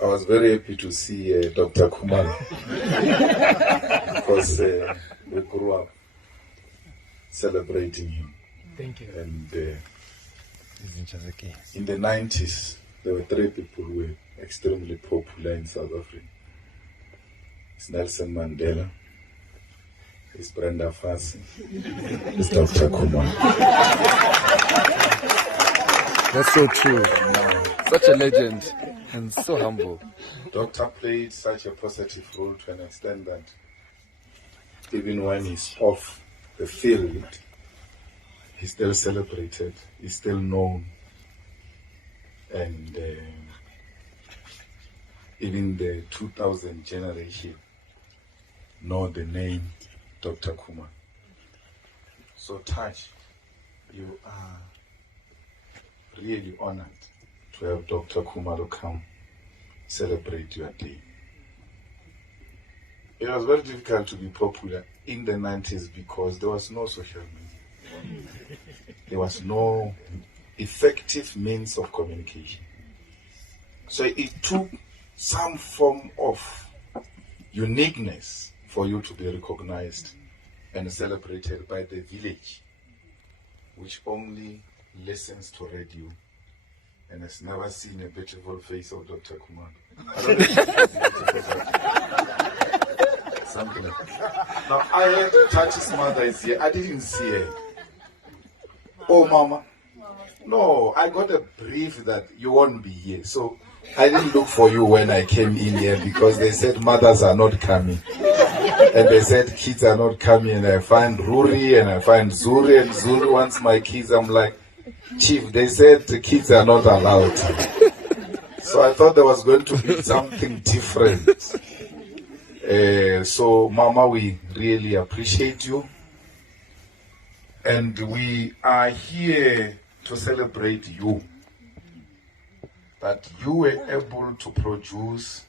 I was very happy to see Dr. Kumar because we grew up celebrating him. Thank you. And in the 90s, there were 3 people who were extremely popular in South Africa. It's Nelson Mandela, it's Brenda Fassie, it's Dr. Kumar. That's so true. Such a legend and so humble. Doctor played such a positive role to an extent that even when he's off the field, he's still celebrated, he's still known. And even the 2000 generation know the name Dr. Kumar. So Touch, you are really honored to have Dr. Kumar come celebrate your day. It was very difficult to be popular in the 90s because there was no social media. There was no effective means of communication. So it took some form of uniqueness for you to be recognized and celebrated by the village, which only listens to radio and has never seen a beautiful face of Dr. Kumar. I don't know if you see something like that. Now, I heard Touch's mother is here. I didn't see her. Oh, Mama. No, I got a brief that you won't be here. So I didn't look for you when I came in here because they said mothers are not coming. And they said kids are not coming. And I find Ruri and I find Zuri, and Zuri wants my kids. I'm like, Chief, they said the kids are not allowed. So I thought there was going to be something different. So Mama, we really appreciate you. And we are here to celebrate you. That you were able to produce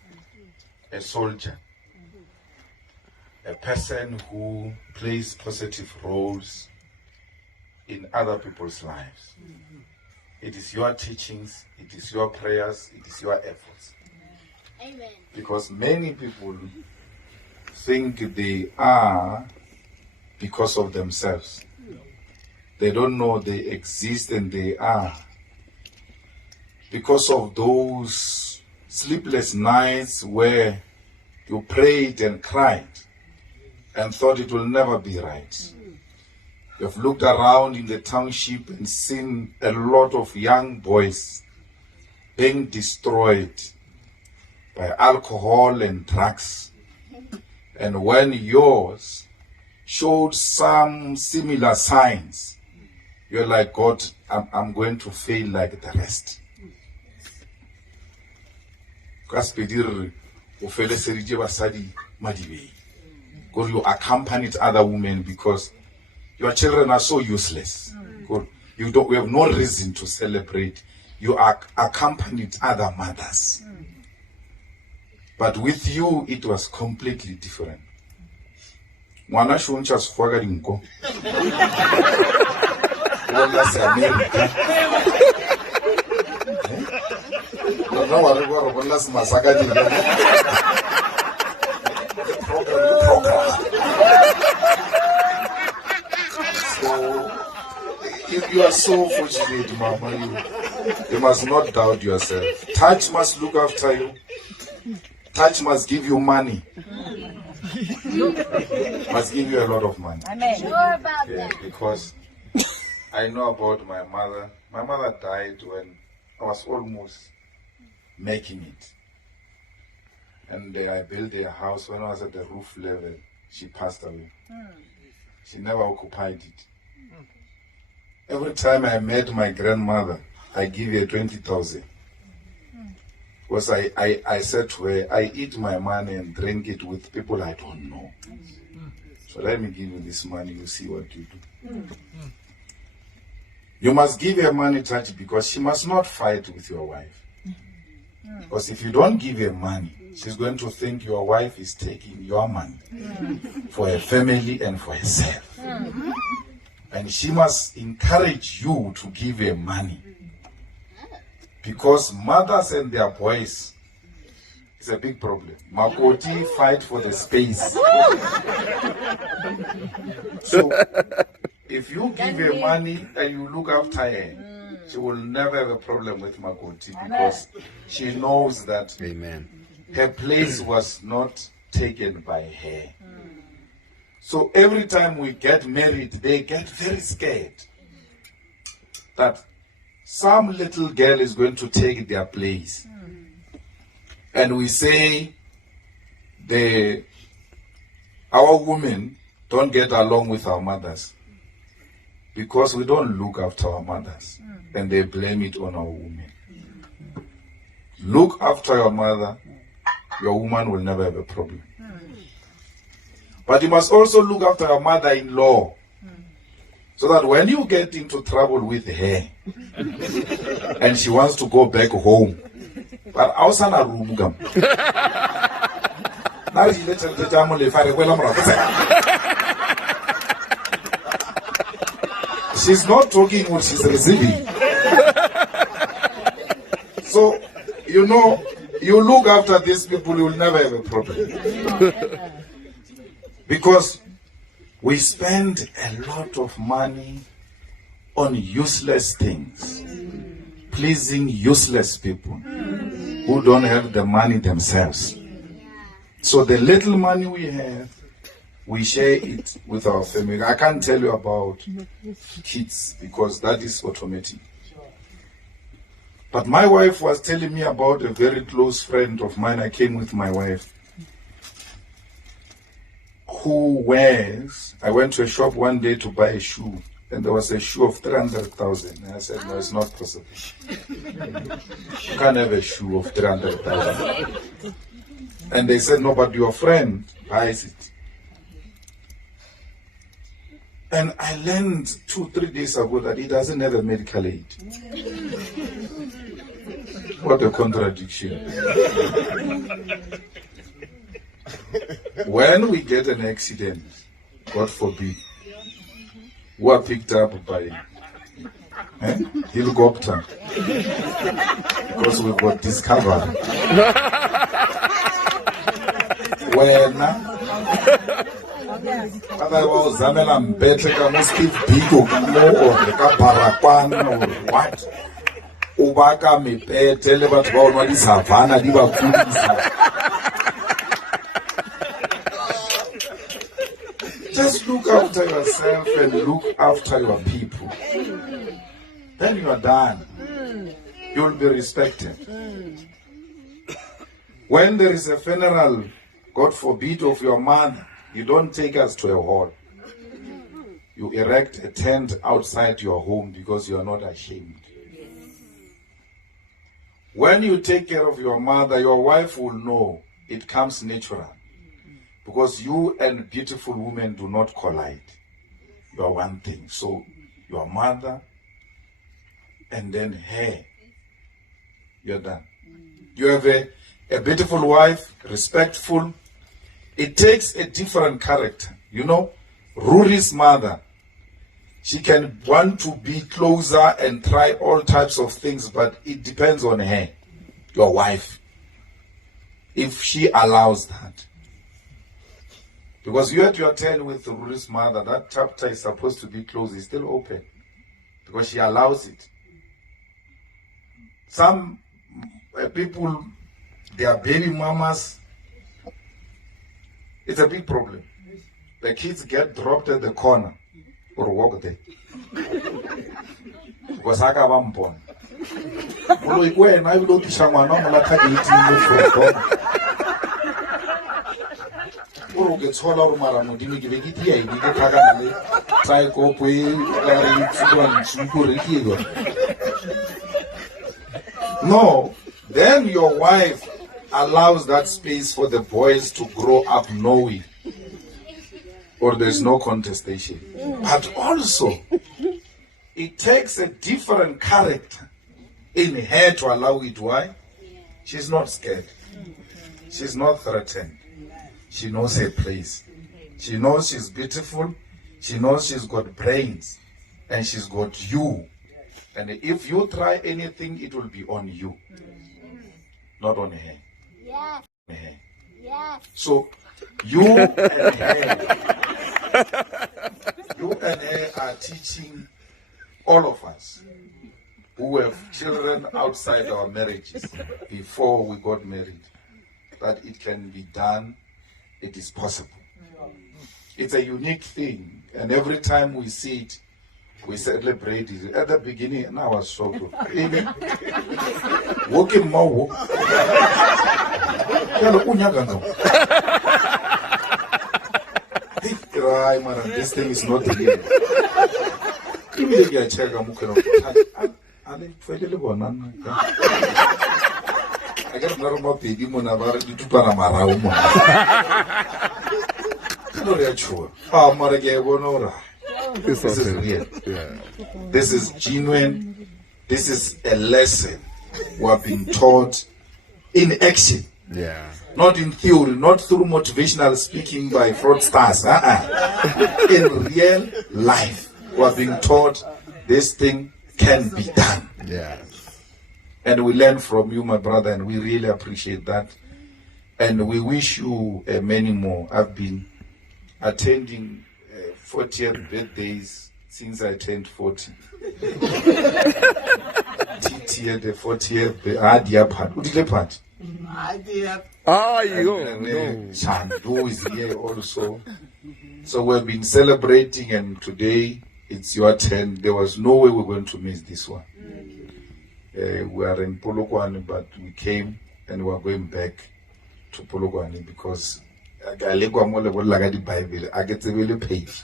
a soldier, a person who plays positive roles in other people's lives. It is your teachings, it is your prayers, it is your efforts. Amen. Because many people think they are because of themselves. They don't know they exist and they are because of those sleepless nights where you prayed and cried and thought it will never be right. You've looked around in the township and seen a lot of young boys being destroyed by alcohol and drugs. And when yours showed some similar signs, you're like, God, I'm going to fail like the rest. Because you accompanied other women because your children are so useless. We have no reason to celebrate. You accompanied other mothers. But with you, it was completely different. Mwana shuncha sfuaga rinko. Wala sa America. No wala wala sa masaka dinga. Program. So you are so fortunate, Mama. You must not doubt yourself. Touch must look after you. Touch must give you money. Must give you a lot of money. Amen. Sure about that. Because I know about my mother. My mother died when I was almost making it. And I built a house when I was at the roof level. She passed away. She never occupied it. Every time I met my grandmother, I give her 20,000. Because I said to her, I eat my money and drink it with people I don't know. So let me give you this money, you see what you do. You must give her money, Touch, because she must not fight with your wife. Because if you don't give her money, she's going to think your wife is taking your money for her family and for herself. And she must encourage you to give her money. Because mothers and their boys It's a big problem. Makoti fight for the space. So, if you give her money and you look after her, she will never have a problem with Makoti because she knows that her place was not taken by her. So every time we get married, they get very scared that some little girl is going to take their place. And we say our women don't get along with our mothers because we don't look after our mothers, and they blame it on our women. Look after your mother, your woman will never have a problem. But you must also look after your mother-in-law, so that when you get into trouble with her and she wants to go back home, but outside a room, she's not talking what she's receiving. So, you look after these people, you will never have a problem. Because we spend a lot of money on useless things, pleasing useless people who don't have the money themselves. So the little money we have, we share it with our family. I can't tell you about kids because that is automatic. But my wife was telling me about a very close friend of mine. I came with my wife. I went to a shop one day to buy a shoe, and there was a shoe of 300,000. And I said, no, it's not possible. You can't have a shoe of 300,000. And they said, no, but your friend buys it. And I learned 2-3 days ago that he doesn't have a medical aid. What a contradiction. When we get an accident, God forbid, we are picked up by helicopter because we got discovered. When otherwise, Zamela Mbetle can skip Bigo or the Kaparapan or what? Ubaka me tell about what is Havana, Just look after yourself and look after your people. Then you are done. You'll be respected. When there is a funeral, God forbid, of your mother, you don't take us to a hall. You erect a tent outside your home because you are not ashamed. When you take care of your mother, your wife will know it comes natural. Because you and beautiful women do not collide. You are one thing. So, your mother and then her. You're done. You have a beautiful wife, respectful. It takes a different character. Ruri's mother, she can want to be closer and try all types of things, but it depends on her, your wife, if she allows that. Because you had your turn with Ruri's mother, that chapter is supposed to be closed, it's still open. Because she allows it. Some people, their baby mamas, it's a big problem. The kids get dropped at the corner or walk there. Because I got one born. No, then your wife allows that space for the boys to grow up knowing, or there's no contestation. But also, it takes a different character in her to allow it. Why? She's not scared. She's not threatened. She knows her place. She knows she's beautiful. She knows she's got brains. And she's got you. And if you try anything, it will be on you. Not on her. Yes. Yes. So you and her are teaching all of us who have children outside our marriages before we got married that it can be done, it is possible. It's a unique thing, and every time we see it, we celebrate it. At the beginning, and I was so good. Walking more. This thing is not real. Immediately I check, I'm I get normal baby Munavar to Panamara. This is real. Yeah. This is genuine. This is a lesson we are being taught in action. Yeah. Not in theory, not through motivational speaking by fraudsters. In real life, we are being taught this thing can be done. Yeah. And we learn from you, my brother, and we really appreciate that. And we wish you many more. I've been attending 40th birthdays since I turned 40. TT at the 40th birthday. Ah, you go. Chandu is here also. So we've been celebrating, and today it's your turn. There was no way we're going to miss this one. We are in Polokwane, but we came and we are going back to Polokwane because I get the really page.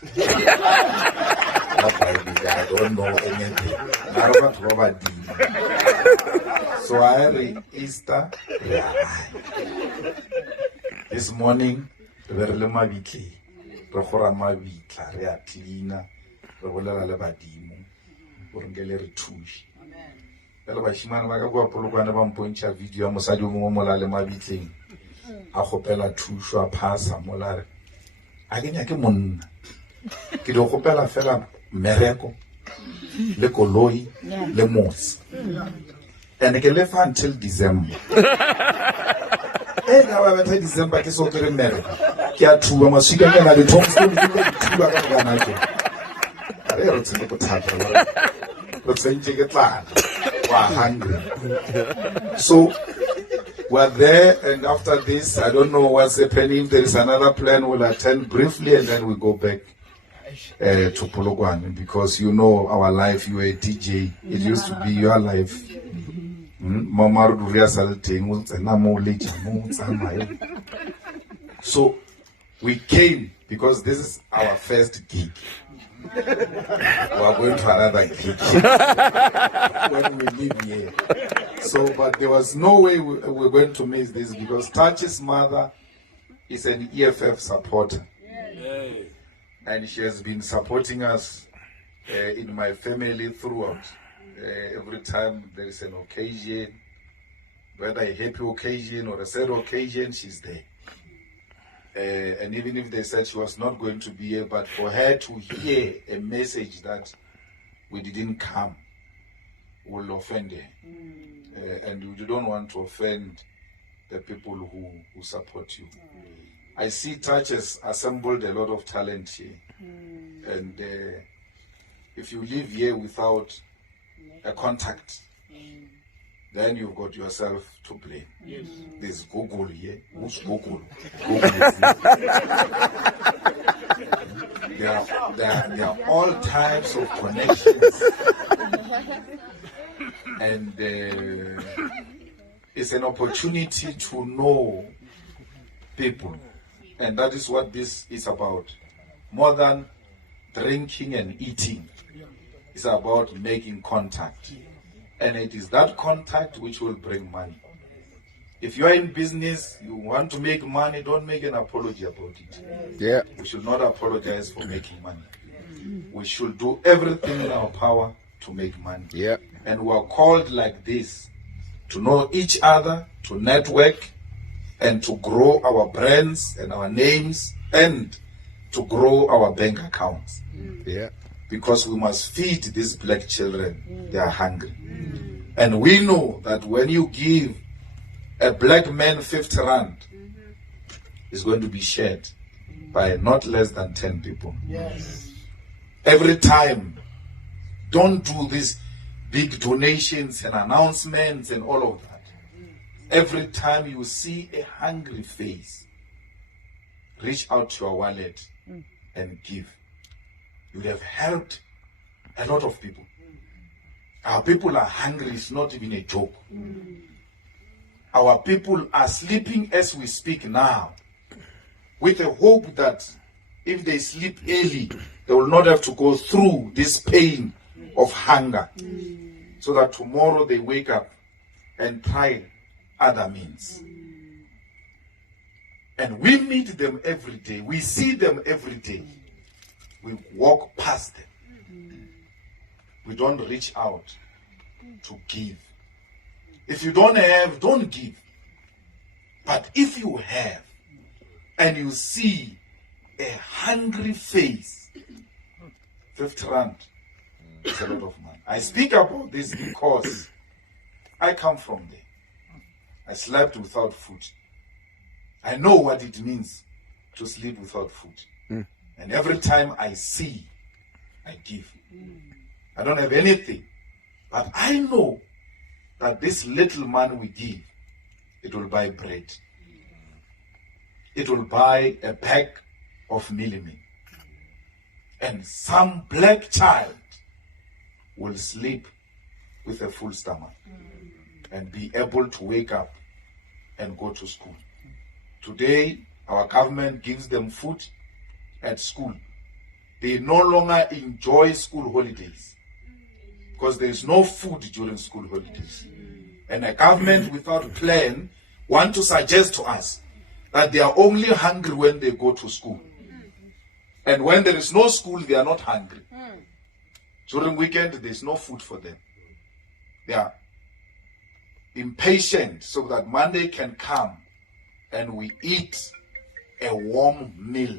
I don't know anything. So I read Easter. This morning, we were clean. We are cleaner. We are Ela bashimane ba ka go Polokwane ba mpontsha video ya mosadi o mongwe mola le mabitleng a gopela thusho a phasa molare a ke nya ke monna ke di gopela fela mereko le koloi le mos and ke lefa until December ga ba betha December ke so kere mereko ke a thuwa maswika ke na di thongso di thuwa ka kana ke are re tsene go thata re tsentse ke tlana. Hungry. So we're there, and after this, I don't know what's happening. If there is another plan, we'll attend briefly, and then we go back to Polokwane, because you know our life. You are a DJ. It used to be your life. So we came because this is our first gig. We are going to another gig when we leave here. So, but there was no way we were going to miss this, because Touch's mother is an EFF supporter. And she has been supporting us in my family throughout. Every time there is an occasion, whether a happy occasion or a sad occasion, she's there. And even if they said she was not going to be here, but for her to hear a message that we didn't come will offend her. And you don't want to offend the people who support you. I see Touch has assembled a lot of talent here. And if you live here without a contact, then you've got yourself to blame. Yes. There's Google here. Who's Google? Google is here. There are all types of connections. And it's an opportunity to know people. And that is what this is about. More than drinking and eating, it's about making contact. And it is that contact which will bring money. If you are in business, you want to make money, don't make an apology about it. Yeah. We should not apologize for making money. We should do everything in our power to make money. Yeah. And we are called like this to know each other, to network, and to grow our brands and our names, and to grow our bank accounts. Yeah. Because we must feed these black children. They are hungry. And we know that when you give a black man 50 rand is going to be shared by not less than 10 people. Yes. Every time, don't do these big donations and announcements and all of that. Every time you see a hungry face, reach out to your wallet and give. You would have helped a lot of people. Our people are hungry, it's not even a joke. Our people are sleeping as we speak now, with the hope that if they sleep early, they will not have to go through this pain of hunger, so that tomorrow they wake up and try other means. And we meet them every day. We see them every day. We walk past them. We don't reach out to give. If you don't have, don't give. But if you have, and you see a hungry face, 50 rand is a lot of money. I speak about this because I come from there. I slept without food. I know what it means to sleep without food. And every time I see, I give. I don't have anything. But I know that this little money we give, it will buy bread. It will buy a bag of millimie. And some black child will sleep with a full stomach and be able to wake up and go to school. Today, our government gives them food at school. They no longer enjoy school holidays because there is no food during school holidays. And a government without plan want to suggest to us that they are only hungry when they go to school. And when there is no school, they are not hungry. During weekend, there is no food for them. They are impatient so that Monday can come and we eat a warm meal